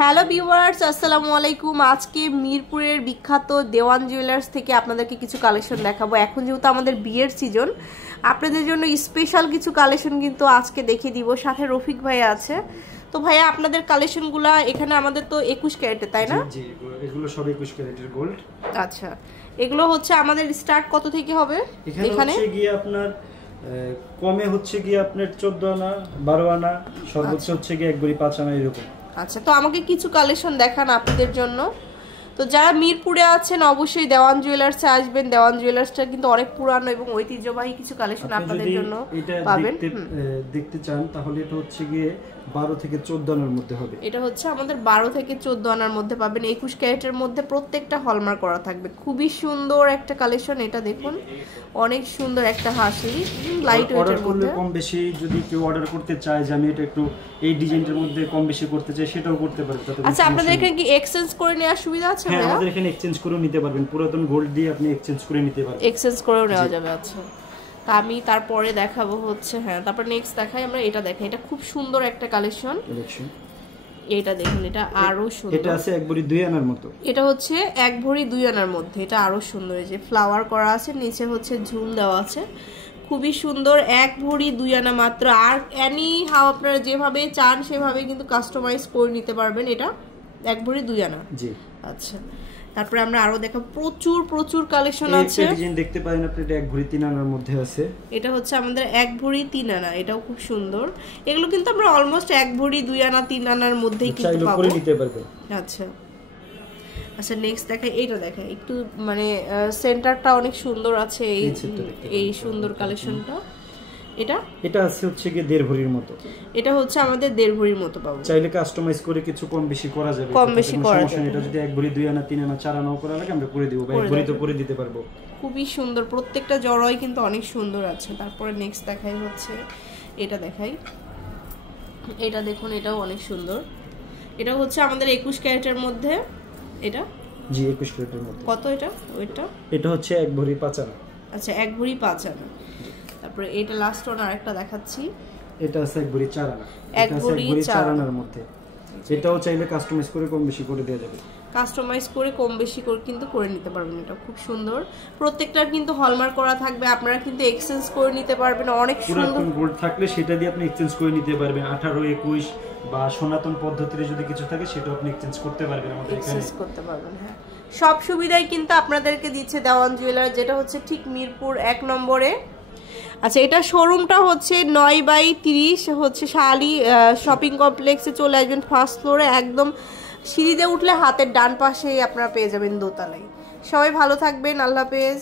Hello viewers, আসসালামু আলাইকুম। আজকে মিরপুরের বিখ্যাত দেওয়ান জুয়েলার্স থেকে আপনাদেরকে কিছু কালেকশন দেখাবো। এখন যেহেতু আমাদের বিয়ের সিজন, আপনাদের জন্য স্পেশাল কিছু কালেকশন কিন্তু আজকে দেখিয়ে দিব। সাথে রফিক ভাই আছে। তো ভাইয়া, আপনাদের কালেকশনগুলো এখানে আমাদের তো 21 ক্যারেটের, তাই না? জি, এগুলো সব 21 ক্যারেটের গোল্ড। আচ্ছা, এগুলো হচ্ছে আমাদের স্টার্ট কত থেকে হবে? এখানে হচ্ছে গিয়ে আপনার কমে হচ্ছে গিয়ে আপনার 14 আনা 12 আনা, সর্বোচ্চ হচ্ছে গিয়ে 1 ভরি 5 আনা এরকম। আচ্ছা, তো আমাকে কিছু কালেকশন দেখান আপনাদের জন্য। তো যারা মিরপুরে আছেন অবশ্যই দেওয়ান জুয়েলার্সে আসবেন। দেওয়ান জুয়েলার্সটা কিন্তু অনেক পুরানো এবং ঐতিহ্যবাহী কিছু কালেকশন আপনাদের জন্য পাবেন। দেখতে চান তাহলে এটা হচ্ছে গিয়ে 12 থেকে 14 আনার মধ্যে হবে। এটা হচ্ছে আমাদের 12 থেকে 14 আনার মধ্যে পাবেন। 21 ক্যারেটের মধ্যে প্রত্যেকটা হলমার্ক করা থাকবে। খুবই সুন্দর একটা কালেকশন। এটা দেখুন, অনেক সুন্দর একটা হাসি, লাইট ওয়েটের মধ্যে। কম বেশি যদি কেউ অর্ডার করতে চায় যে আমি এটা একটু এই ডিজাইনের মধ্যে কম বেশি করতে চাই, সেটাও করতে পারবে। আচ্ছা, আপনাদের এখানে কি এক্সচেঞ্জ করে নেওয়ার সুবিধা আছে? হ্যাঁ, আমাদের এখানে এক্সচেঞ্জ করেও নিতে পারবেন। পুরাতন গোল্ড দিয়ে আপনি এক্সচেঞ্জ করে নিতে পারবেন। এক্সচেঞ্জ করেও নেওয়া যাবে। আচ্ছা, তা আমি তারপরে দেখাবো হচ্ছে, হ্যাঁ, তারপর নেক্সট দেখাই আমরা। এটা দেখেন, এটা খুব সুন্দর একটা কালেকশন। এটা দেখুন, এটা আরো সুন্দর। এটা আছে 1 ভরি 2 আনার মতো। এটা হচ্ছে 1 ভরি 2 আনার মধ্যে। এটা আরো সুন্দর, এই যে ফ্লাওয়ার করা আছে, নিচে হচ্ছে ঝুল দেওয়া আছে। খুবই সুন্দর। 1 ভরি 2 আনা মাত্র। আর এনি হাউ আপনারা যেভাবে চান সেভাবে কিন্তু কাস্টমাইজ করে নিতে পারবেন। এটা 1 ভরি 2 আনা। জি, আচ্ছা, তারপরে আমরা আরো দেখাবো। প্রচুর কালেকশন আছে। এই ডিজাইন দেখতে পারেন আপনি, এটা 1 ভরি 3 আনার মধ্যে আছে। এটা হচ্ছে আমাদের 1 ভরি 3 আনা। এটাও খুব সুন্দর। এগুলো কিন্তু আমরা অলমোস্ট 1 ভরি 2 আনা 3 আনার মধ্যেই কিন্তু পাবো। করে নিতে পারবেন। আচ্ছা আচ্ছা, নেক্সট দেখাই। এইটা দেখাই একটু, মানে সেন্টারটা অনেক সুন্দর আছে। এই সুন্দর কালেকশনটা। এটা আছে হচ্ছে কি 1.5 ভরির মতো। এটা হচ্ছে আমাদের 1.5 ভরির মতো পাবো। চাইলে কাস্টমাইজ করে কিছু কম বেশি করা যাবে। কম বেশি করা যাবে। এটা যদি 1 ভরি 2 আনা 3 আনা 4 আনাও করা লাগে আমরা করে দেব। 1 ভরি তো করে দিতে পারবো। খুবই সুন্দর, প্রত্যেকটা জড়ই কিন্তু অনেক সুন্দর আছে। তারপরে নেক্সট দেখাই হচ্ছে, এটা দেখাই। এটা দেখুন, এটাও অনেক সুন্দর। এটা হচ্ছে আমাদের 21 ক্যারেটের মধ্যে। এটা জি, 21 ক্যারেটের মধ্যে। কত এটা? ওইটা এটা হচ্ছে 1 ভরি 5 আনা। আচ্ছা, 1 ভরি 5 আনা। তারপরে এটা লাস্ট ওয়ান আরেকটা দেখাচ্ছি। এটা আছে 1 ভরি 4 আনা। 1 ভরি 4 আনার মধ্যে। এটাও চাইলে কাস্টমাইজ করে কম বেশি করে দেওয়া যাবে। কাস্টমাইজ করে কম বেশি করে কিন্তু করে নিতে পারবেন। এটা খুব সুন্দর। প্রত্যেকটার কিন্তু হলমার্ক করা থাকবে। আপনারা কিন্তু এক্সচেঞ্জ করে নিতে পারবেন। অনেক সুন্দর। পুরাতন গোল্ড থাকলে সেটা দিয়ে আপনি এক্সচেঞ্জ করে নিতে পারবেন। 18, 21 বা সনাতন পদ্ধতিতে যদি কিছু থাকে সেটাও আপনি এক্সচেঞ্জ করতে পারবেন। আমাদের এখানে এক্সচেঞ্জ করতে পারবেন। হ্যাঁ, সব সুবিধাই কিন্তু আপনাদেরকে দিচ্ছে দেওয়ান জুয়েলার, যেটা হচ্ছে ঠিক মিরপুর 1 নম্বরে। আচ্ছা, এটা শোরুমটা হচ্ছে 9/30 হচ্ছে শালি শপিং কমপ্লেক্সে চলে আসবেন। ফার্স্ট ফ্লোরে একদম সিঁড়িতে উঠলে হাতের ডান পাশেই আপনারা পেয়ে যাবেন দোতলায়। সবাই ভালো থাকবেন। আল্লাহ হাফেজ।